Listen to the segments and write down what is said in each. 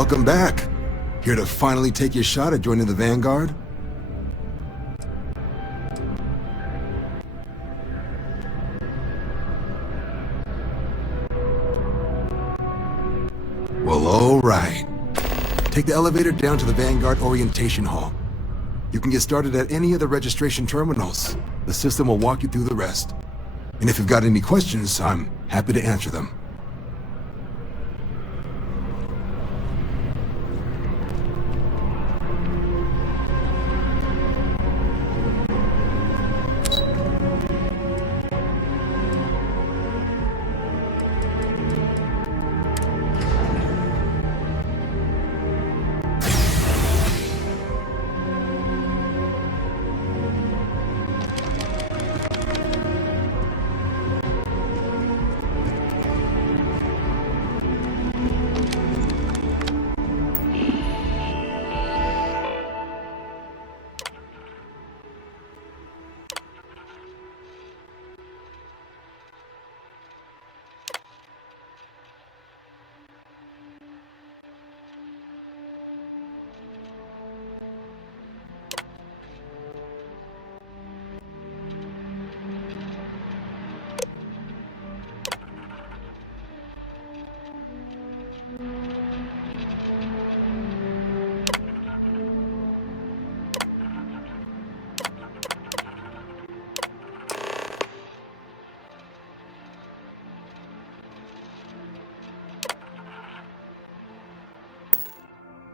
Welcome back. Here to finally take your shot at joining the Vanguard? Well, all right. Take the elevator down to the Vanguard Orientation Hall. You can get started at any of the registration terminals. The system will walk you through the rest. And if you've got any questions, I'm happy to answer them.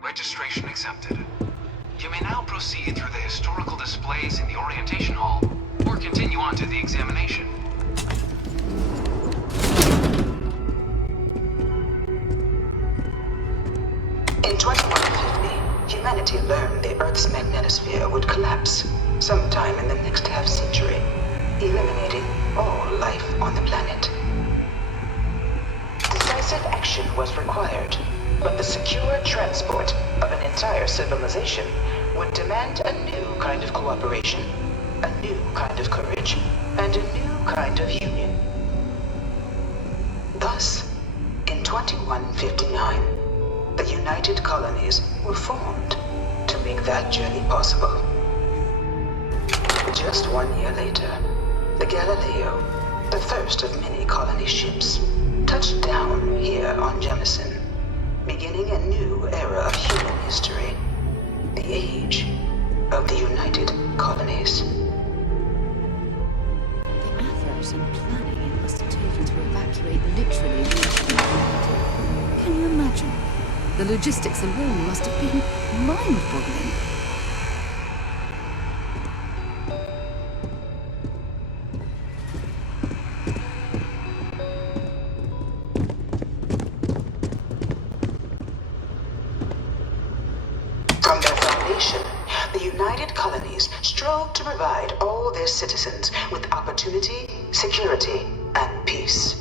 Registration accepted. You may now proceed through the historical displays in the orientation hall, or continue on to the examination. In 2150, humanity learned the Earth's magnetosphere would collapse sometime in the next half-century, eliminating all life on the planet. Decisive action was required, but the secure transport of an entire civilization would demand a new kind of cooperation, a new kind of courage, and a new kind of union. Thus, in 2159, the United Colonies were formed to make that journey possible. Just 1 year later, the Galileo, the first of many colony ships, touched down here on Jemison, beginning a new era of human history, the age of the United Colonies. The effort and planning it must have taken to evacuate literally the entire. Can you imagine? The logistics alone must have been mind-boggling. From their foundation, the United Colonies strove to provide all their citizens with opportunity, security, and peace.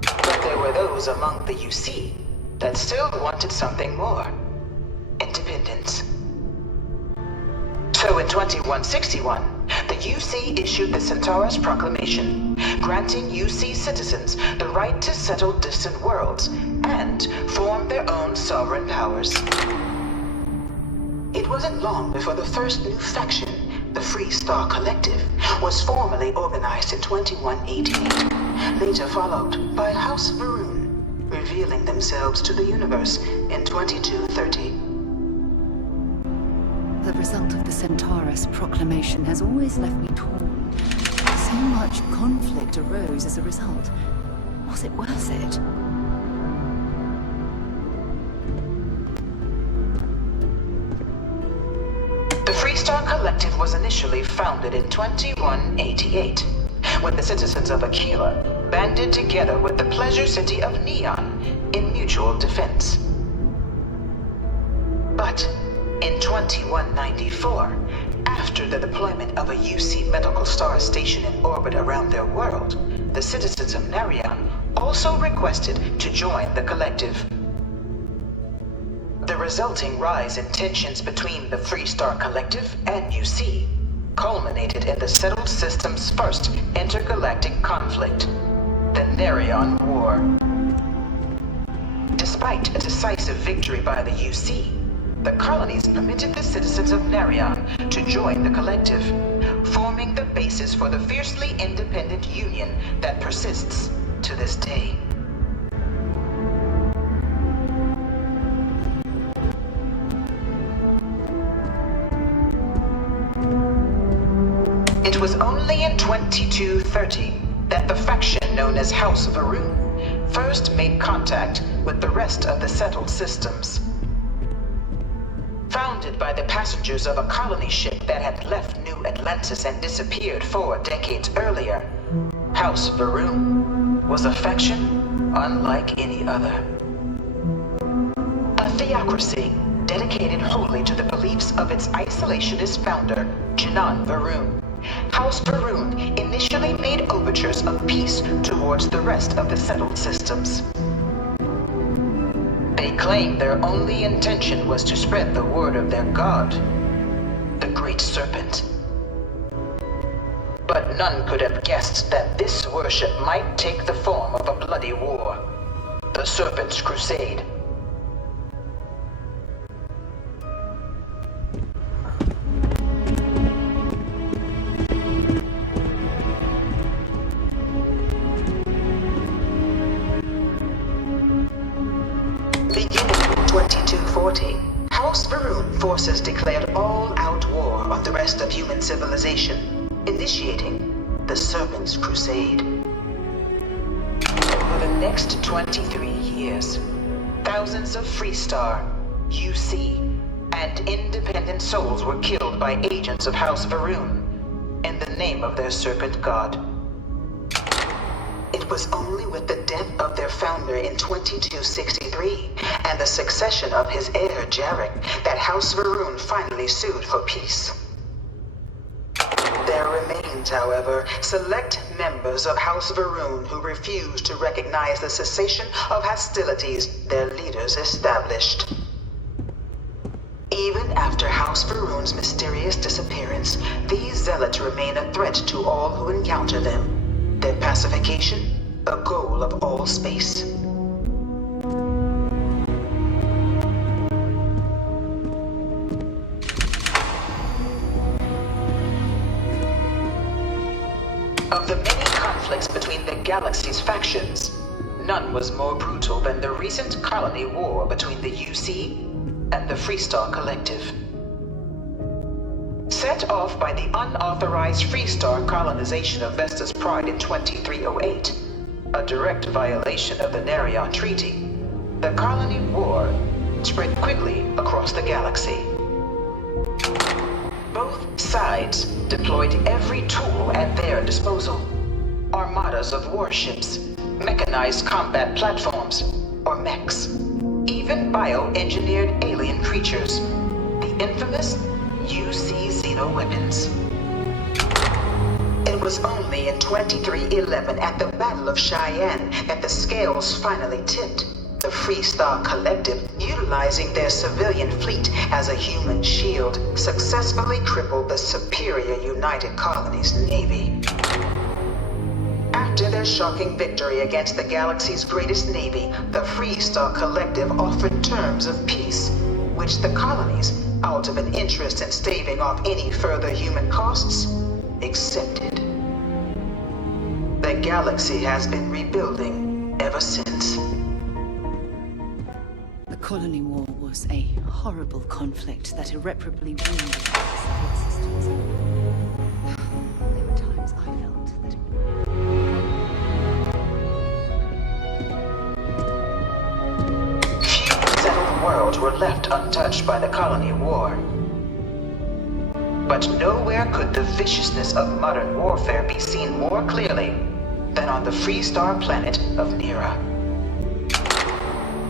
But there were those among the UC that still wanted something more: independence. So in 2161, the UC issued the Centaurus Proclamation, granting UC citizens the right to settle distant worlds and form their own sovereign powers. It wasn't long before the first new faction, the Free Star Collective, was formally organized in 2188, later followed by House Maroon, revealing themselves to the universe in 2230. The result of the Centaurus Proclamation has always left me torn. So much conflict arose as a result. Was it worth it? The Freestar Collective was initially founded in 2188, when the citizens of Aquila banded together with the pleasure city of Neon in mutual defense. But in 2194, after the deployment of a UC medical star station in orbit around their world, the citizens of Narion also requested to join the collective. The resulting rise in tensions between the Freestar Collective and UC culminated in the settled system's first intergalactic conflict, the Narion War. despite a decisive victory by the UC, the colonies permitted the citizens of Narion to join the collective, forming the basis for the fiercely independent union that persists to this day. It was only in 2230 that the faction known as House Varun first made contact with the rest of the settled systems. Founded by the passengers of a colony ship that had left New Atlantis and disappeared 4 decades earlier, House Varun was a faction unlike any other. A theocracy dedicated wholly to the beliefs of its isolationist founder, Janan Varun. House Varun initially made overtures of peace towards the rest of the settled systems. They claimed their only intention was to spread the word of their god, the Great Serpent. But none could have guessed that this worship might take the form of a bloody war, the Serpent's Crusade. House Varun forces declared all-out war on the rest of human civilization, initiating the Serpent's Crusade. Over the next 23 years, thousands of Freestar, UC, and independent souls were killed by agents of House Varun in the name of their serpent god. It was only with the death of their founder in 2263 and the succession of his heir, Jarek, that House Varun finally sued for peace. There remains, however, select members of House Varun who refuse to recognize the cessation of hostilities their leaders established. Even after House Varun's mysterious disappearance, these zealots remain a threat to all who encounter them. Their pacification, a goal of all space. Of the many conflicts between the galaxy's factions, none was more brutal than the recent colony war between the UC and the Freestar Collective. Set off by the unauthorized Freestar colonization of Vesta's Pride in 2308, a direct violation of the Narion Treaty, the colony war spread quickly across the galaxy. Both sides deployed every tool at their disposal. Armadas of warships, mechanized combat platforms, or mechs, even bioengineered alien creatures, the infamous UC xeno-weapons. It was only in 2311 at the Battle of Cheyenne that the scales finally tipped. The Freestar Collective, utilizing their civilian fleet as a human shield, successfully crippled the superior United Colonies Navy. After their shocking victory against the galaxy's greatest navy, the Freestar Collective offered terms of peace, which the colonies, out of an interest in staving off any further human costs, accepted. The galaxy has been rebuilding ever since. The colony war was a horrible conflict that irreparably wounded the separate systems. There were times I felt that few settled worlds were left untouched by the colony war. But nowhere could the viciousness of modern warfare be seen more clearly than on the Freestar planet of Nira.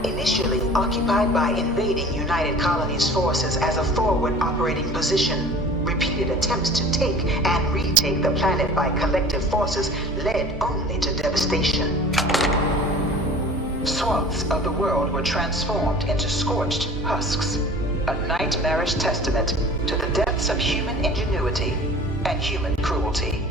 Initially occupied by invading United Colonies forces as a forward operating position, repeated attempts to take and retake the planet by collective forces led only to devastation. Swaths of the world were transformed into scorched husks, a nightmarish testament to the depths of human ingenuity and human cruelty.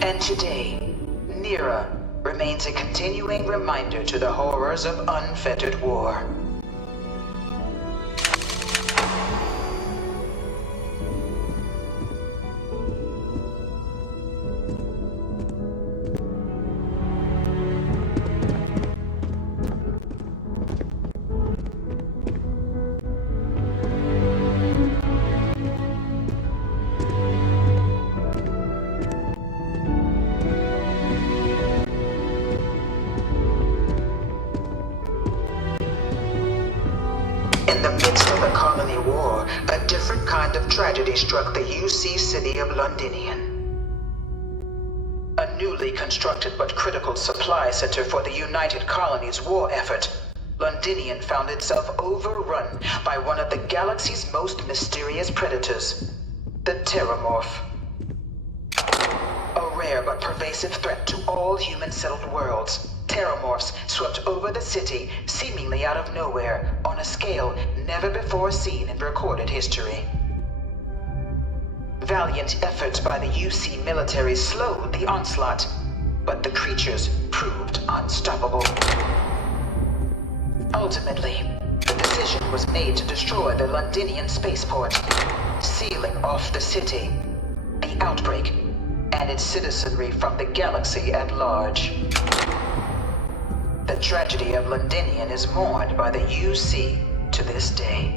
And today, Nira remains a continuing reminder to the horrors of unfettered war. In the midst of the colony war, a different kind of tragedy struck the UC city of Londinian. A newly constructed but critical supply center for the United Colonies' war effort, Londinian found itself overrun by one of the galaxy's most mysterious predators, the Terramorph. A rare but pervasive threat to all human-settled worlds, Terramorphs swept over the city, seemingly out of nowhere, on a scale never before seen in recorded history. Valiant efforts by the UC military slowed the onslaught, but the creatures proved unstoppable. Ultimately, the decision was made to destroy the Londinian spaceport, sealing off the city, the outbreak, and its citizenry from the galaxy at large. The tragedy of Londinian is mourned by the UC to this day.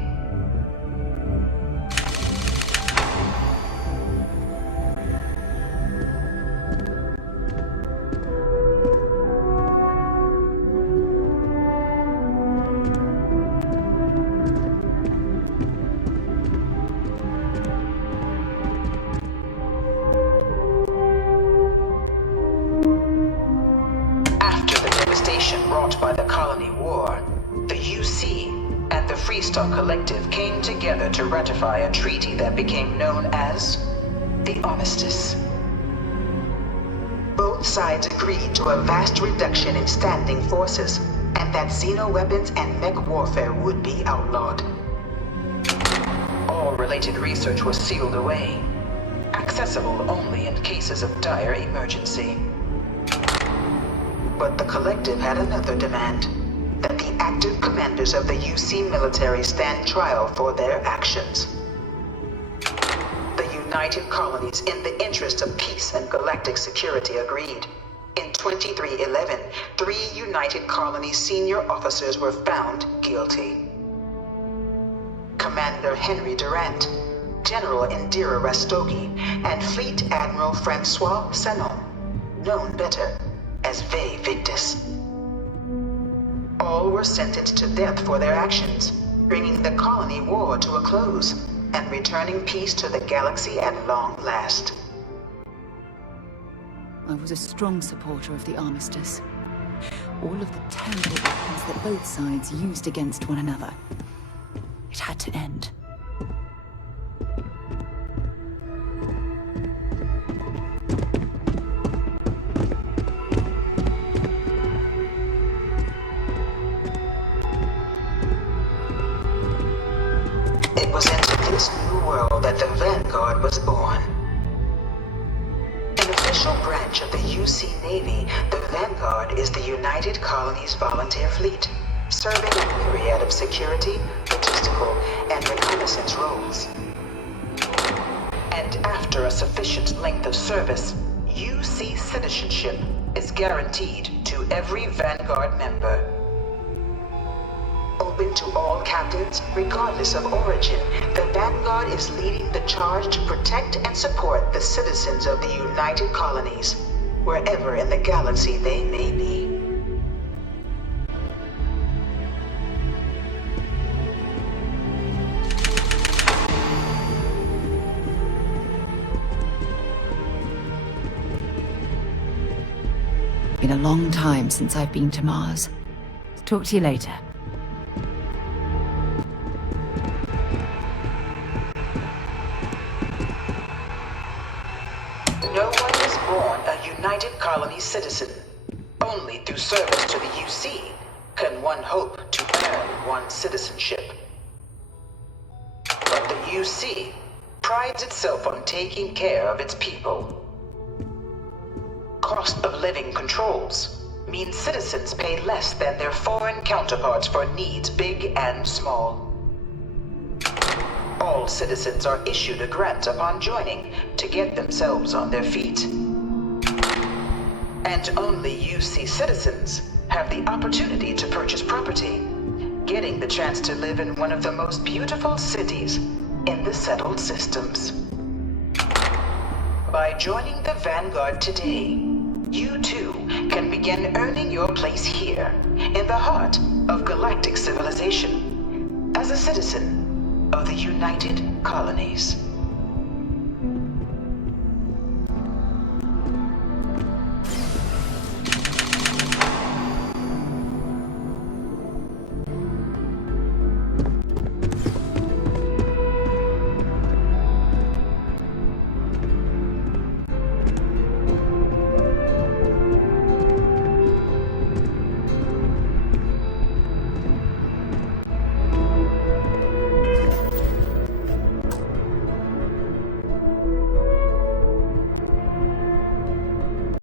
Brought by the Colony War, the UC and the Freestock Collective came together to ratify a treaty that became known as the Armistice. Both sides agreed to a vast reduction in standing forces, and that xeno-weapons and mech warfare would be outlawed. All related research was sealed away, accessible only in cases of dire emergency. But the Collective had another demand, that the active commanders of the UC military stand trial for their actions. The United Colonies, in the interest of peace and galactic security, agreed. In 2311, 3 United Colonies senior officers were found guilty. Commander Henry Durant, General Indira Rastogi, and Fleet Admiral Francois Sanon, known better as Ve Victus. All were sentenced to death for their actions, bringing the colony war to a close and returning peace to the galaxy at long last. I was a strong supporter of the Armistice. All of the terrible weapons that both sides used against one another. It had to end. It was into this new world that the Vanguard was born. An official branch of the UC Navy, the Vanguard is the United Colonies Volunteer Fleet, serving a myriad of security, logistical, and reconnaissance roles. And after a sufficient length of service, UC citizenship is guaranteed to every Vanguard member. Open to all captains, regardless of origin, the Vanguard is leading the charge to protect and support the citizens of the United Colonies, wherever in the galaxy they may be. Been a long time since I've been to Mars. Talk to you later. No one is born a United Colonies citizen. Only through service to the UC can one hope to earn one's citizenship. But the UC prides itself on taking care of its people. Cost of living controls, means citizens pay less than their foreign counterparts for needs big and small. All citizens are issued a grant upon joining to get themselves on their feet. And only UC citizens have the opportunity to purchase property, getting the chance to live in one of the most beautiful cities in the settled systems. By joining the Vanguard today, you too can begin earning your place here, in the heart of galactic civilization, as a citizen of the United Colonies.